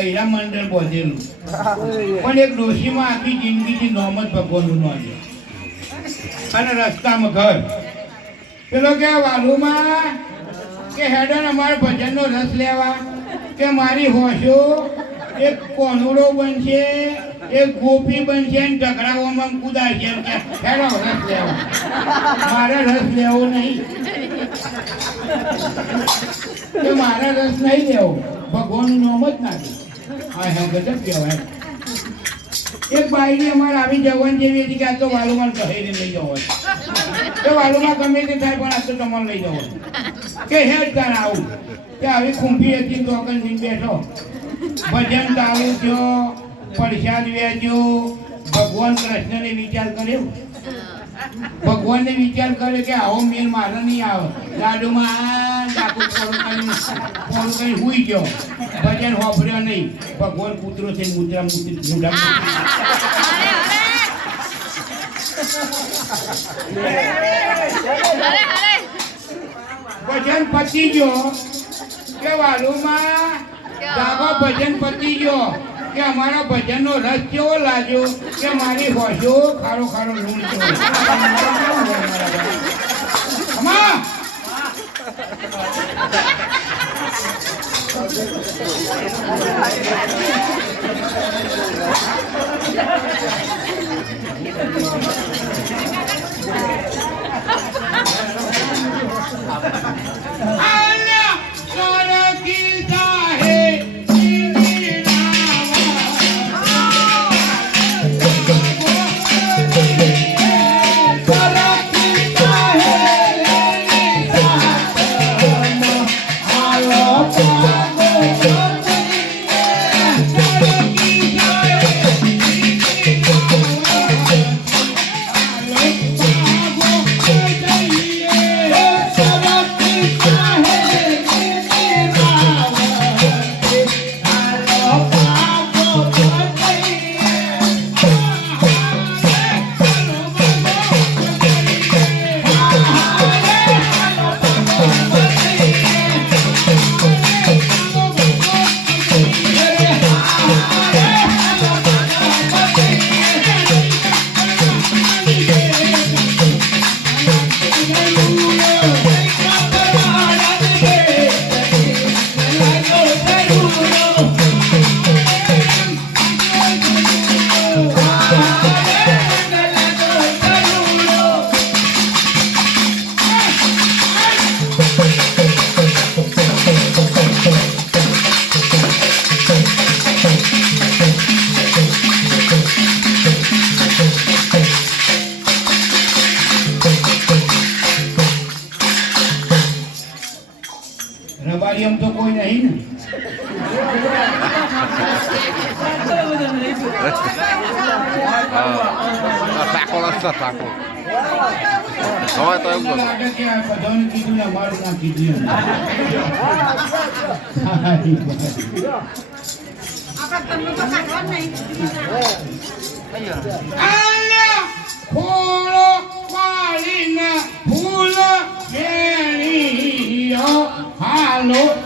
બૈરા મંડળ બોધેલું પણ એક ડોશીમાં આખી જિંદગીથી નોમ જ ભગવાનનું નો અને રસ્તામાં ઘર પેલો કે વાલુમાં કે હેડન અમારે ભજનનો રસ લેવા કે મારી હોશો એક કોનુડો બનશે એક ગોપી બનશે ને ઢગડાઓમાં કુદાશે કે હેડો રસ લેવો મારે રસ લેવો નહીં કે મારે રસ નહીં લેવો ભગવાનનું નામ જ નાખે હા હા ગજબ કહેવાય એક બાઈને અમારે આવી જવાની જેવી હતી કે આ તો વાલુમાં કહીને લઈ જવાનું કે વાલુમાં ગમે તે થાય પણ આ તો તમારે લઈ જવાનું કે હેડ તાર આવું કે આવી ખૂંપી હતી તો બેઠો ભજન ચાલુ થયો પ્રસાદ વેચ્યો ભગવાન કૃષ્ણને વિચાર કર્યો ભગવાનને વિચાર કરે કે આવો મેર મારે નહીં આવે લાડુમાં ડાકુ પોળું કરી હુઈ ગયો ભજન હોભર્યો નહીં ભગવાન પુત્રો છે મુદ્રા ભજન પતી ગયો કે વાલુમાં દાબો ભજન પતી ગયો કે અમારા ભજનનો રસ કેવો લાગ્યો કે મારી હોશો ખારો ખારો લૂણ રબારી તો કોઈ નહીં ને કીધું ને અમારું ના કીધું ફૂલો વાળીને ફૂલ હાલો